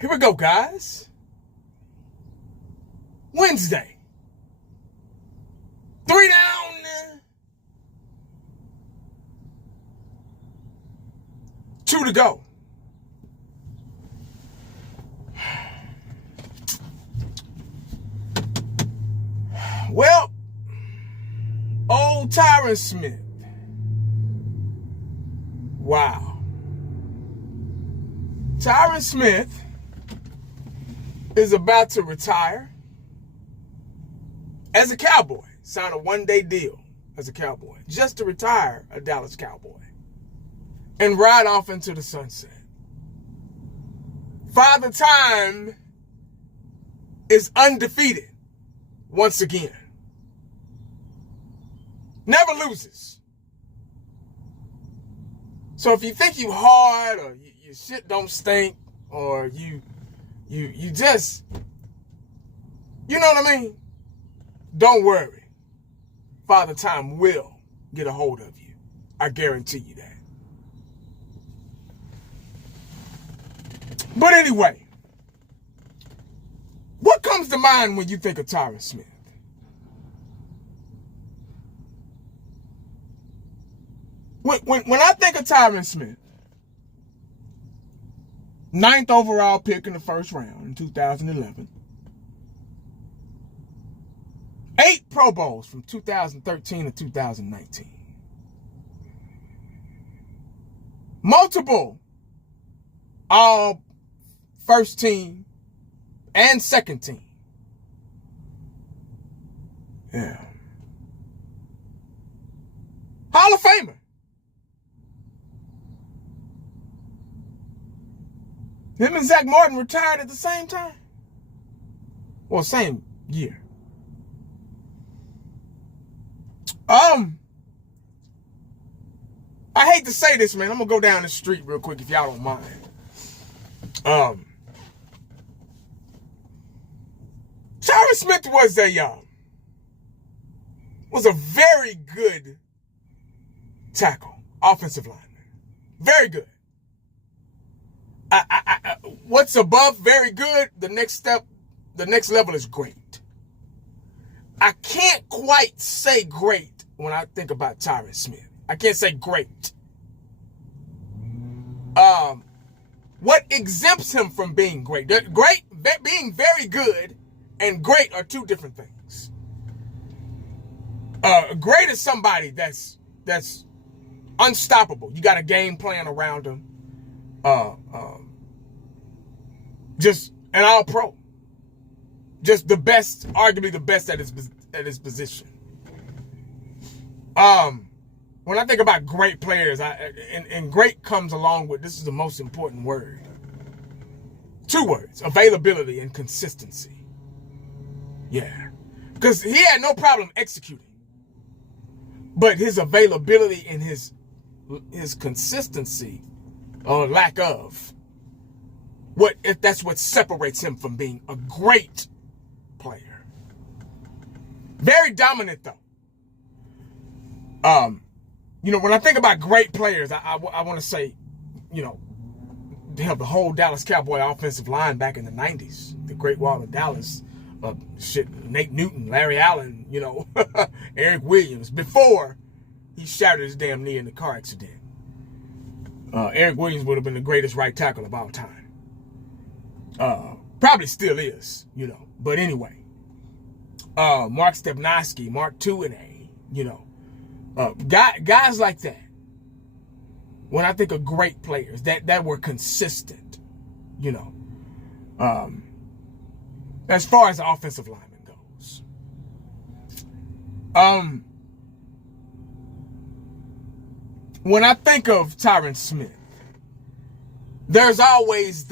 Here we go, guys. Wednesday. 3 down. 2 to go. Well, old Tyron Smith. Wow. Tyron Smith is about to retire as a Cowboy. Sign a one-day deal as a Cowboy. Just to retire a Dallas Cowboy. And ride off into the sunset. Father Time is undefeated once again. Never loses. So if you think you hard or your shit don't stink or you just, you know what I mean? Don't worry. Father Time will get a hold of you. I guarantee you that. But anyway, what comes to mind when you think of Tyron Smith? When I think of Tyron Smith, 9th overall pick in the first round in 2011, 8 Pro Bowls from 2013 to 2019, multiple all first team and second team. Yeah. Hall of Famer. Him and Zach Martin retired at the same time. Well, same year. I hate to say this, man. I'm gonna go down the street real quick if y'all don't mind. Tyron Smith was a very good tackle, offensive lineman. Very good. What's above very good, the next level is great. I can't quite say great when I think about Tyron Smith. I can't say great. What exempts him from being great? Being very good and great are two different things. Great is somebody that's unstoppable. You got a game plan around him. Just an all-pro. Just the best, arguably the best at his position. When I think about great players, and great comes along with, this is the most important word. 2 words, availability and consistency. Yeah. Because he had no problem executing. But his availability and his consistency, or lack of, that's what separates him from being a great player. Very dominant, though. When I think about great players, I want to say, they have the whole Dallas Cowboy offensive line back in the 90s. The Great Wall of Dallas. Nate Newton, Larry Allen, Eric Williams, before he shattered his damn knee in the car accident. Eric Williams would have been the greatest right tackle of all time. Probably still is, But anyway, Mark Stepnoski, Mark Tuinei, guys like that. When I think of great players that were consistent, as far as the offensive lineman goes. When I think of Tyron Smith, there's always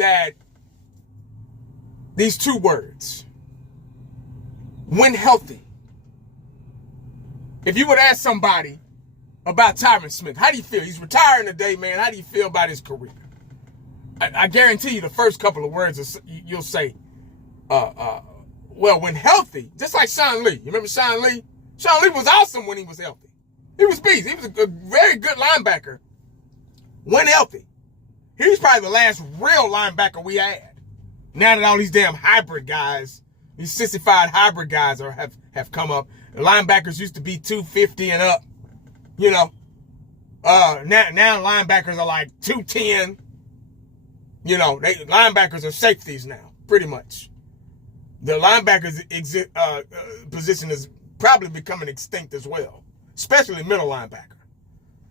these 2 words. When healthy. If you would ask somebody about Tyron Smith, how do you feel? He's retiring today, man. How do you feel about his career? I guarantee you the first couple of words you'll say, well, when healthy, just like Sean Lee. You remember Sean Lee? Sean Lee was awesome when he was healthy. He was beast. He was a very good linebacker when healthy. He was probably the last real linebacker we had. Now that all these damn hybrid guys, these sissified hybrid guys have come up. The linebackers used to be 250 and up, you know. Now linebackers are like 210. You know, linebackers are safeties now, pretty much. The linebackers position is probably becoming extinct as well, especially middle linebacker.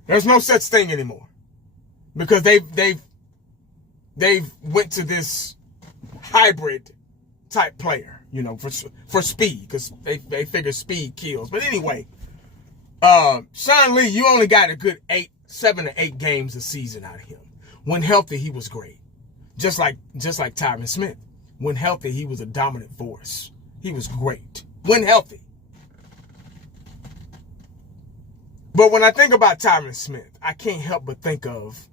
There's no such thing anymore because they've went to this hybrid type player, you know, for speed, because they figure speed kills. But anyway, Sean Lee, you only got a good 7 to 8 games a season out of him. When healthy, he was great. Just like Tyron Smith. When healthy, he was a dominant force. He was great. When healthy. But when I think about Tyron Smith, I can't help but think of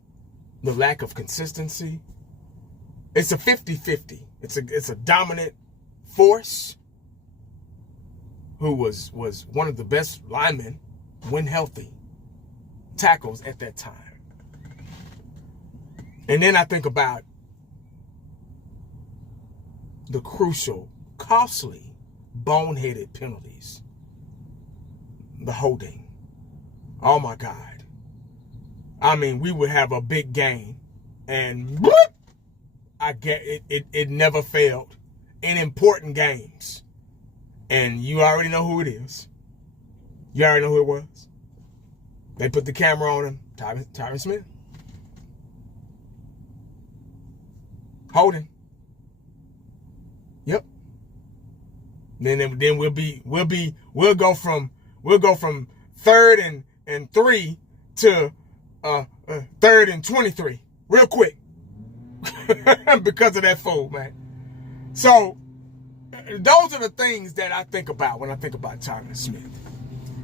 the lack of consistency. It's a 50-50. It's a dominant force who was one of the best linemen when healthy, tackles at that time. And then I think about the crucial, costly, boneheaded penalties. The holding. Oh my God. I mean, we would have a big game and bloop, I get it. It never failed in important games. And you already know who it is. You already know who it was. They put the camera on him. Tyron Smith. Holding. Yep. Then we'll go from 3rd and 3 to 3rd and 23 real quick because of that fool, man. So those are the things that I think about when I think about Tyron Smith.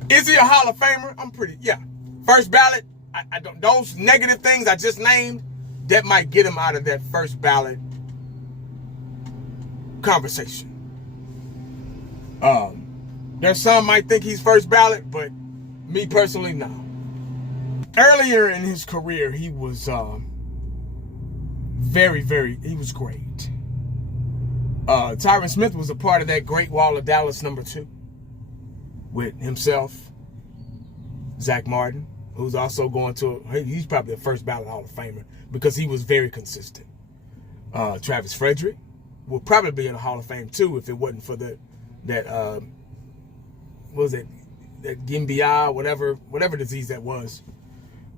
Is he a Hall of Famer? Yeah. First ballot. I don't. Those negative things I just named, that might get him out of that first ballot conversation. There's some might think he's first ballot, but me personally, no. Earlier in his career, he was he was great. Tyron Smith was a part of that Great Wall of Dallas #2 with himself, Zach Martin, who's also going to, he's probably a first ballot Hall of Famer because he was very consistent. Travis Frederick will probably be in the Hall of Fame too if it wasn't for that Gimbia, whatever disease that was.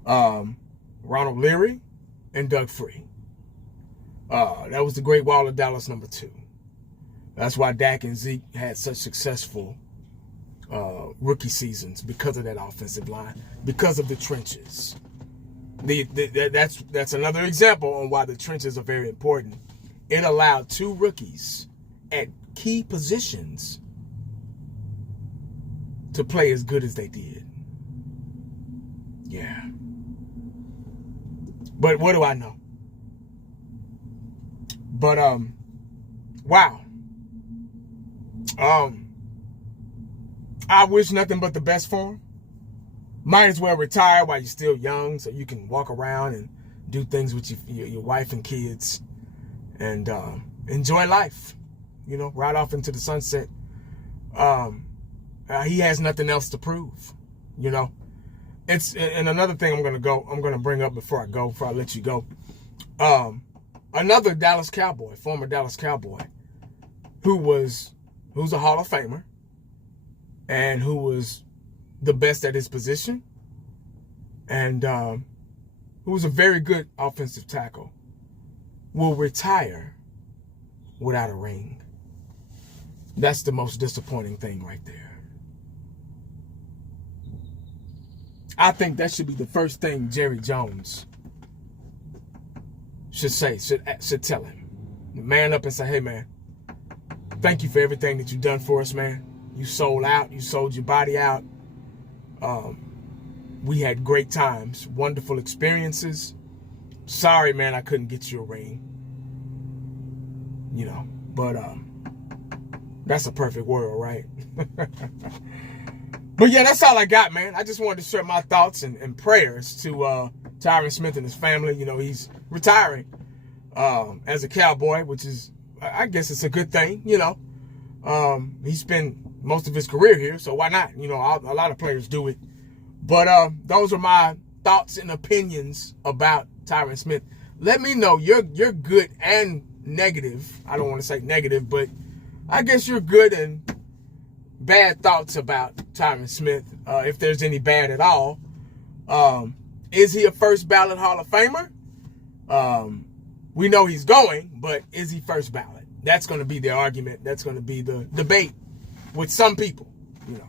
Ronald Leary and Doug Free. That was the Great Wall of Dallas #2. That's why Dak and Zeke had such successful rookie seasons, because of that offensive line, because of the trenches. That's another example on why the trenches are very important. It allowed 2 rookies at key positions to play as good as they did. Yeah. But what do I know? But wow. I wish nothing but the best for him. Might as well retire while you're still young so you can walk around and do things with your wife and kids and enjoy life. You know, right off into the sunset. He has nothing else to prove, you know. And another thing I'm gonna bring up before I let you go. Another Dallas Cowboy, former Dallas Cowboy, who's a Hall of Famer and who was the best at his position and who was a very good offensive tackle, will retire without a ring. That's the most disappointing thing right there. I think that should be the first thing Jerry Jones should say, should tell him. Man up and say, hey, man, thank you for everything that you've done for us, man. You sold out. You sold your body out. We had great times, wonderful experiences. Sorry, man, I couldn't get you a ring. You know, but that's a perfect world, right? But yeah, that's all I got, man. I just wanted to share my thoughts and prayers to Tyron Smith and his family. You know, he's retiring as a Cowboy, which is I guess it's a good thing, you know. He spent most of his career here, so why not? You know, a lot of players do it. But those are my thoughts and opinions about Tyron Smith. Let me know your good and negative. I don't want to say negative, but I guess your good and bad thoughts about Tyron Smith, if there's any bad at all. Is he a first ballot Hall of Famer? We know he's going, but is he first ballot? That's going to be the argument. That's going to be the debate with some people. You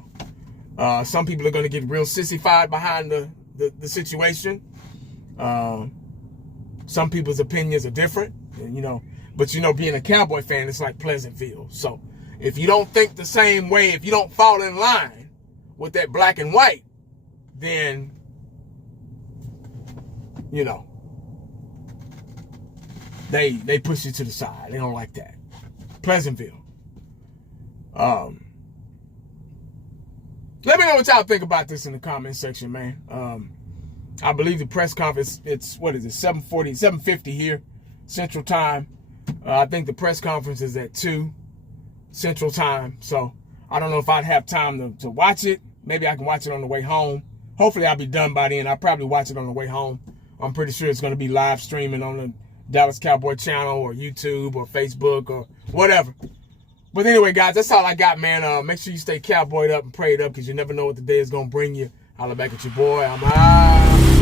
know, some people are going to get real sissified behind the situation. Some people's opinions are different, and but being a Cowboy fan, it's like Pleasantville. So if you don't think the same way, if you don't fall in line with that black and white, then they push you to the side. They don't like that. Pleasantville. Let me know what y'all think about this in the comment section, man. I believe the press conference, it's, 7:50 here, Central Time. I think the press conference is at 2 Central Time. So I don't know if I'd have time to watch it. Maybe I can watch it on the way home. Hopefully I'll be done by then. I'll probably watch it on the way home. I'm pretty sure it's going to be live streaming on the Dallas Cowboy channel or YouTube or Facebook or whatever. But anyway, guys, that's all I got, man. Make sure you stay cowboyed up and prayed up, because you never know what the day is going to bring you. Holla back at your boy. I'm out.